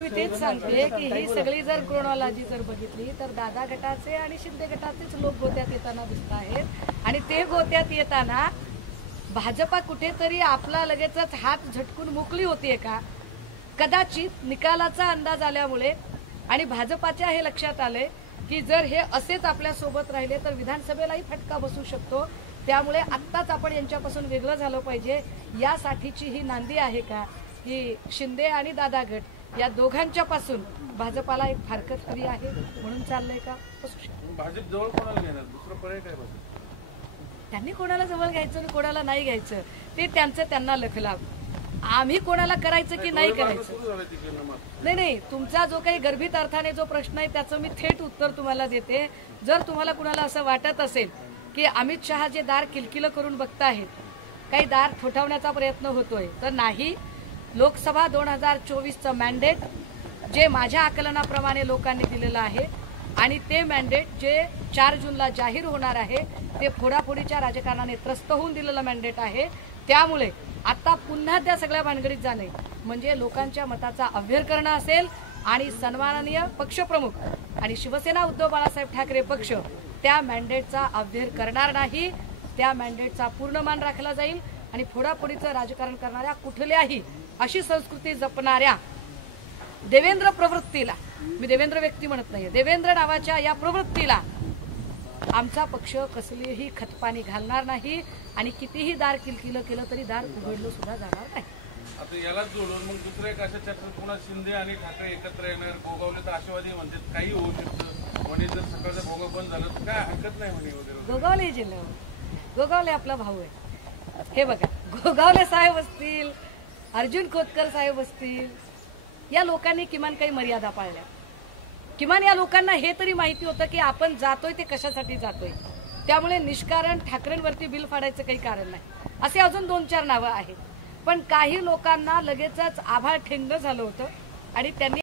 मी तेच सांगते की ही सगळी जर क्रोनॉलॉजी जर बघितली तर दादा गटाचे आणि शिंदे गटाचेच लोक गोत्यात येताना दिसत आहेत आणि ते गोत्यात येताना भाजपा कुठेतरी आपला लगेचच हात झटकून मोकळी होतीये का? कदाचित निकालाचा अंदाज आल्यामुळे आणि भाजपाच्या हे लक्षात आले की जर हे असेच आपल्या सोबत राहिले तर विधानसभेलाही फटका बसू शकतो, त्यामुळे आत्ताच आपण यांच्यापासून वेगळं झालं पाहिजे यासाठीची ही नांदी आहे का की शिंदे आणि दादा गट या दोघांच्या पासून भाजपाला एक फारकत हवी आहे म्हणून चाललंय का? असू शकतं. भाजप जवळ कोणाला घेणार, दुसरा पर्याय काय? त्यांनी कोणाला जवळ घ्यायचं आणि कोणाला नाही घ्यायचं ते त्यांचं त्यांना लखलाभ. आम्ही कोणाला करायचं की नाही करायचं नाही, तुमचा जो काही गर्भित अर्थाने जो प्रश्न आहे त्याचं मी थेट उत्तर तुम्हाला देते. जर तुम्हाला कुणाला असं वाटत असेल की अमित शहा जे दार किलकिल करून बघताहेत, काही दार ठोठावण्याचा प्रयत्न होतोय, तर नाही. लोकसभा 2024चं मॅन्डेट जे माझ्या आकलनाप्रमाणे लोकांनी दिलेलं आहे आणि ते मॅन्डेट जे 4 जूनला जाहीर होणार आहे ते फोडाफोडीच्या राजकारणाने त्रस्त होऊन दिलेलं मॅन्डेट आहे. त्यामुळे आता पुन्हा त्या सगळ्या भानगडीत जाणे म्हणजे लोकांच्या मताचा अव्हेर करणं असेल आणि सन्माननीय पक्षप्रमुख आणि शिवसेना उद्धव बाळासाहेब ठाकरे पक्ष त्या मॅन्डेटचा अव्हेर करणार नाही. त्या मॅन्डेटचा पूर्ण मान राखला जाईल आणि फोडाफोडीचं राजकारण करणाऱ्या कुठल्याही अशी संस्कृती जपणाऱ्या देवेंद्र प्रवृत्तीला, मी देवेंद्र व्यक्ती म्हणत नाहीये, देवेंद्र नावाच्या या प्रवृत्तीला आमचा पक्ष कसलीही खतपाणी घालणार नाही आणि कितीही दार किलकिलं केलं तरी दार उघडलं सुद्धा जाणार नाही. आता यालाच जोडून मग दुसऱ्या एक अशा चर्चेत पुन्हा शिंदे आणि ठाकरे एकत्र येणार, गोगावले तर आशावादी म्हणतात काही होऊ शकतं, म्हणे जर सकाळचा भोगा बंद झालं तर काय हरकत नाही म्हणे वगैरे. गोगावले जिल्ह्यावर गोगावले आपला भाऊ आहे. हे बघा, गोगावले साहेब असतील, अर्जुन खोतकर साहेब असतील, या लोकांनी किमान काही मर्यादा पाळल्या. किमान या लोकांना हे तरी माहिती होतं की आपण जातोय ते कशासाठी जातोय, त्यामुळे निष्कारण ठाकरेंवरती बिल फाडायचं काही कारण नाही. असे अजून 2-4 नावं आहेत, पण काही लोकांना लगेचच आभाळ ठेंगणं झालं होतं आणि त्यांनी